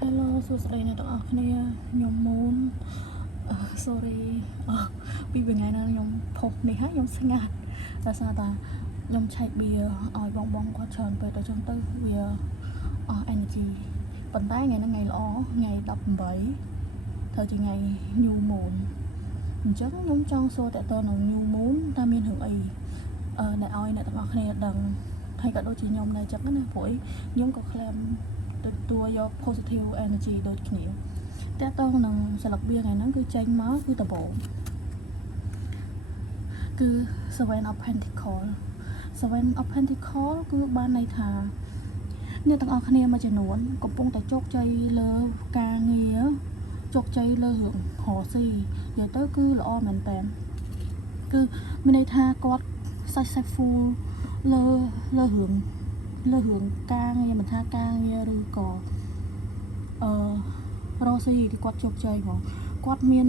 Hello សួស្តីអ្នកទាំងអស់គ្នាខ្ញុំមូនsorry ពីថ្ងៃណាខ្ញុំផុសនេះហើយខ្ញុំស្ងាត់ដោយសារតែខ្ញុំឆែកបៀឲ្យបងគាត់ច្រើនពេកទៅចឹងទៅវាអស់ energy ប៉ុន្តែថ្ងៃហ្នឹងថ្ងៃល្អថ្ងៃ18ត្រូវជាថ្ងៃ new moon អញ្ចឹងខ្ញុំចង់សួរតើតើនៅ new moon តើមានរឿងអីដែលឲ្យអ្នកទាំងអស់គ្នាដឹងហើយក៏ដូចជាខ្ញុំដែរចឹងណាព្រោះខ្ញុំក៏ claim ទទួលយក positive energy ដូចគ្នាតើតើនឹងស្លឹកបៀថ្ងៃហ្នឹងគឺចេញមកគឺដំបូងគឺ Seven of Pentacles Seven of Pentacles គឺបានន័យថាអ្នកទាំងអស់គ្នាមួយចំនួនកំពុងតែជោគជ័យលើការងារជោគជ័យលើរឿងរកស៊ីនិយាយទៅគឺល្អមែនតើគឺមានន័យថាគាត់ successful លើរឿងការងារមិនថាការងារឬក៏រកស៊ីthìគាត់ជោគជ័យហ្មងគាត់មាន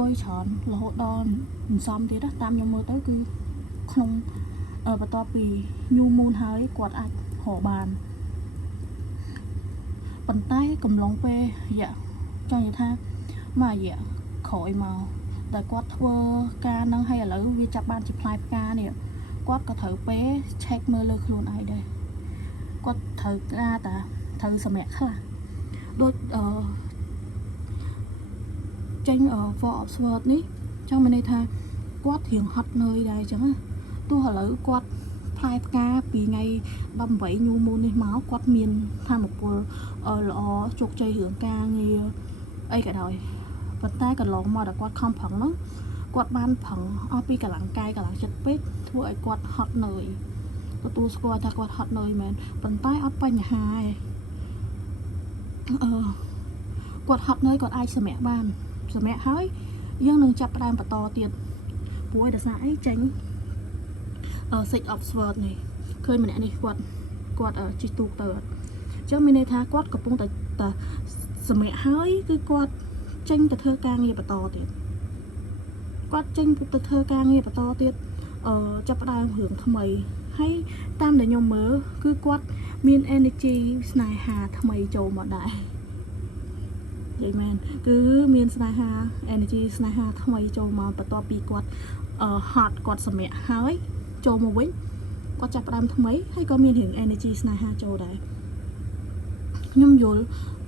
លុយច្រើនរហូតដល់មិនសមទៀតតាមខ្ញុំមើលទៅគឺក្នុងបន្ទាប់ពី new moon ហើយគាត់អាចរកបានប៉ុន្តែកំឡុងពេលរយៈចង់និយាយថាមួយរយៈក្រោយមកតែគាត់ធ្វើការនឹងហើយឥឡូវវាចាប់បានជាផ្លែផ្កានេះគាត់ក៏ត្រូវពេល check មើលលើខ្លួនឯងដែរគាត់ត្រូវការតាត្រូវសម្រាប់ខ្លះដូចចេញ Four of Swords នេះចង់មានន័យថាគាត់រៀងហត់នឿយដែរអញ្ចឹងណាទោះឥឡូវគាត់ផ្លែផ្កាពីថ្ងៃ18 New Moon នេះមកគាត់មានធម៌ពលល្អជោគជ័យរឿងការងារអីក៏ដោយប៉ុន្តែកន្លងមកដល់គាត់ខំប្រឹងនោះគាត់បានប្រឹងអស់ពីកម្លាំងកាយកម្លាំងចិត្តពេកធ្វើឲ្យគាត់ហត់នឿយទទួលស្គាល់ថាគាត់ហត់នឿយមែនប៉ុន្តែអត់បញ្ហាទេគាត់ហត់នឿយគាត់អាចសម្រាកបានសម្រាប់ហើយយើងនឹងចាប់ផ្ដើមបន្តទៀតព្រោះដោយសារអីចេញSix of Swords នេះឃើញម្នាក់នេះគាត់ជិះទូកទៅអញ្ចឹងមានន័យថាគាត់កំពុងតែសម្រាប់ហើយគឺគាត់ចេញទៅធ្វើការងារបន្តទៀតគាត់ចេញទៅធ្វើការងារបន្តទៀតចាប់ផ្ដើមរឿងថ្មីហើយតាមដែលខ្ញុំមើលគឺគាត់មាន energy ស្នេហាថ្មីចូលមកដែរនិយាយមែនគឺមានស្នេហា energy ស្នេហាថ្មីចូលមកបន្ទាប់ពីគាត់ហត់គាត់សម្រាកហើយចូលមកវិញគាត់ចាប់ផ្ដើមថ្មីហើយក៏មានរឿង energy ស្នេហាចូលដែរខ្ញុំយល់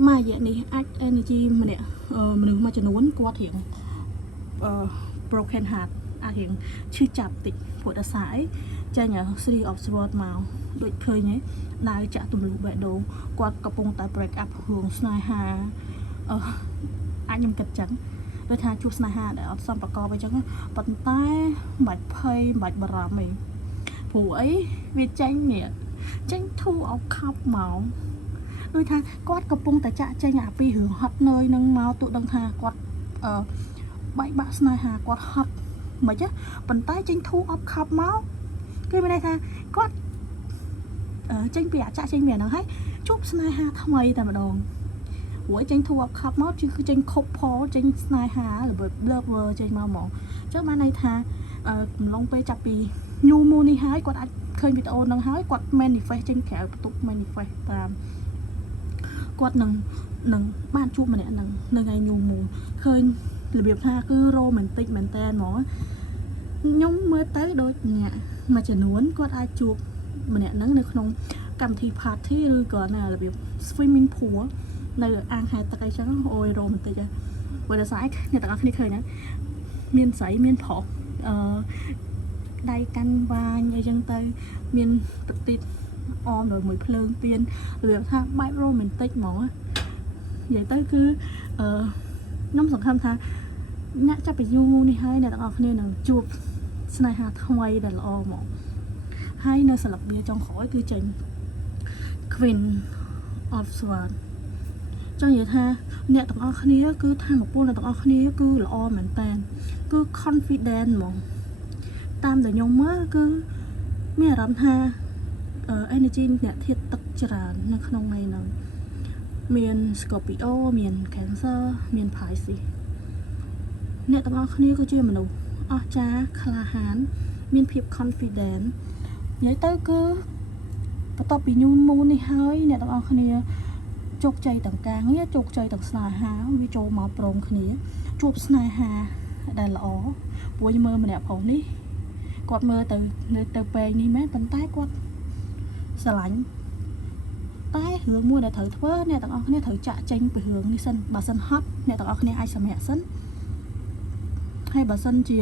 មួយរយៈនេះអាច energy មនុស្សមួយចំនួនគាត់រៀងbroken heart អាចរៀងឈឺចាប់តិចព្រោះដោយសារអីចាញ់ Three of Swords មកដូចឃើញហ៎ដើរចាក់ទម្លុះបេះដូងគាត់កំពុងតែ break up រឿងស្នេហាអាចខ្ញុំគិតចឹងដូចថាជួបស្នេហាដែលអត់សមប្រកបអីចឹងប៉ុន្តែមិនបាច់ភ័យមិនបាច់បារម្ភអីព្រោះអីវាចេញនេះចេញធូរអោខប់មកដូចថាគាត់កំពុងតែចាក់ចេញអាពីរឿងហត់នឿយនឹងមកទោះដឹងថាគាត់បែកបាក់ស្នេហាគាត់ហត់មិនចឹងប៉ុន្តែចេញធូរអប់ខប់មកគឺមានន័យថាគាត់ចេញពីអាចាក់ចេញពីអាហ្នឹងហើយជួបស្នេហាថ្មីតែម្ដងព្រោះចេញធូរអប់ខប់មកគឺចេញខົບផលចេញស្នេហារបៀប lover ចេញមកហ្មងចឹងបានន័យថាកំឡុងពេលចាប់ពី new moon នេះហើយគាត់អាចឃើញវីដេអូហ្នឹងហើយគាត់ manifest ចេញក្រៅបន្ទប់ manifest តាមគាត់នឹងបានជួបម្នាក់ហ្នឹងនៅថ្ងៃ new moon ឃើញរបៀបថាគឺ romantic មែនតើហ្មងខ្ញុំមើលទៅដូចអ្នកមួយចំនួនគាត់អាចជួបម្នាក់ហ្នឹងនៅក្នុងកម្មវិធី party ឬក៏នៅរបៀប swimming pool នៅអាងហែលទឹកអីចឹងអូយ romantic ហ៎ព្រោះដោយសារអ្នកទាំងអស់គ្នាឃើញហ្នឹងមានស្រីមានប្រុសដៃកាន់វាញអីចឹងទៅមានទឹកទីអមដោយមួយភ្លើងទៀនរបៀបថាបែប romantic ហ្មងនិយាយទៅគឺខ្ញុំសង្ឃឹមថាអ្នកចាប់ពីយូរនេះហើយអ្នកទាំងអស់គ្នានឹងជួបស្នេហាថ្មីដែលល្អហ្មងហើយនៅស្លឹកបៀចុងក្រោយគឺចេញ Queen of Swords ចង់និយាយថាអ្នកទាំងអស់គ្នាគឺថាមពលអ្នកទាំងអស់គ្នាគឺល្អមែនតើគឺ confident ហ្មងតាមដែលខ្ញុំមើលគឺមានអារម្មណ៍ថា energy អ្នកធាតុទឹកច្រើននៅក្នុងថ្ងៃហ្នឹងមាន Scorpio មាន Cancer មាន Pisces អ្នកទាំងអស់គ្នាគឺជាមនុស្សអស្ចារ្យក្លាហានមានភាព confident និយាយទៅគឺបន្ទាប់ពី new moon នេះហើយអ្នកទាំងអស់គ្នា ជោគជ័យទាំងការងារជោគជ័យទាំងស្នេហាវាចូលមកព្រមគ្នាជួបស្នេហាដែលល្អព្រោះមើលម្នាក់ផងនេះគាត់មើលទៅពេងនេះមែនប៉ុន្តែគាត់ស្រឡាញ់តែរឿងមួយដែលត្រូវធ្វើអ្នកទាំងអស់គ្នាត្រូវចាក់ចេញពីរឿងនេះសិនបើសិនហត់អ្នកទាំងអស់គ្នាអាចសម្រាកសិនហើយបើសិនជា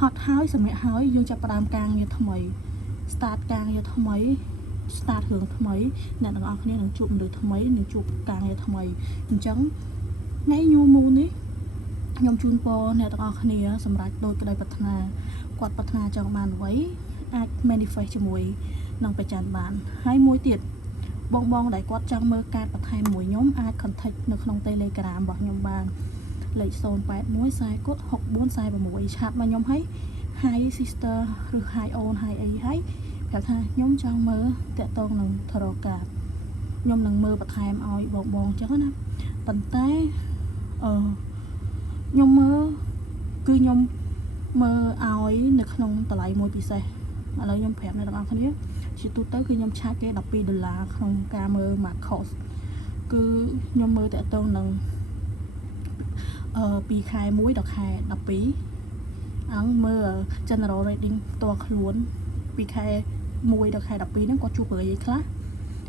ហត់ហើយសម្រាកហើយយើងចាប់ផ្ដើមការងារថ្មី start ការងារថ្មី start រឿងថ្មីអ្នកទាំងអស់គ្នានឹងជួបមនុស្សថ្មីនឹងជួបការងារថ្មីអញ្ចឹងថ្ងៃ New Moon នេះខ្ញុំជូនពរអ្នកទាំងអស់គ្នាសម្រាប់ដោយក្តីប្រាថ្នាគាត់ប្រាថ្នាចង់បានអ្វីអាច manifest ជាមួយនឹងប្រចាំបានហើយមួយទៀតបងដែលគាត់ចង់មើលកាតបន្ថែមមួយខ្ញុំអាច contact នៅក្នុង Telegram របស់ខ្ញុំបានលេខ 081406446 ឆាតមកខ្ញុំឲ្យ Hi sister ឬ Hi on Hi អីហើយប្រាប់ថាខ្ញុំចង់មើលតាក់ទងនឹង Tarot card ខ្ញុំនឹងមើលបន្ថែមឲ្យបងអញ្ចឹងណាប៉ុន្តែខ្ញុំមើលគឺខ្ញុំមើលឲ្យនៅក្នុងតម្លៃមួយពិសេសឥឡូវខ្ញុំប្រាប់អ្នកទាំងអស់គ្នាជាទូទៅគឺខ្ញុំឆាតគេ$12ក្នុងការមើល Marcos គឺខ្ញុំមើលតាក់ទងនឹងពីខែ1ដល់ខែ12អង្គមើល general reading ផ្ទាល់ខ្លួនពីខែ1ដល់ខែ12ហ្នឹងគាត់ជួបរឿងអីខ្លះ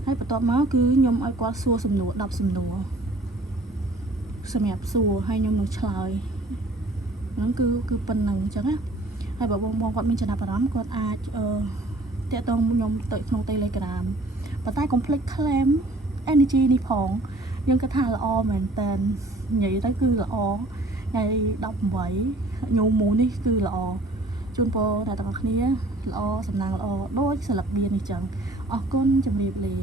ហើយបន្ទាប់មកគឺខ្ញុំឲ្យគាត់សួរសំណួរ10សំណួរសម្រាប់សួរហើយខ្ញុំនឹងឆ្លើយហ្នឹងគឺប៉ុណ្្នឹងអញ្ចឹងណាហើយបើបងគាត់មានចំណាប់អារម្មណ៍គាត់អាចតាក់ទងខ្ញុំទៅក្នុង Telegram ប៉ុន្តែ complex claim energy នេះផងយើងគិតថាល្អមែនតើនិយាយទៅគឺល្អថ្ងៃ18 New Moon នេះគឺល្អជូនពរអ្នកទាំងអស់គ្នាល្អសំណាងល្អដូចសិល្បៀននេះចឹងអរគុណជម្រាបលា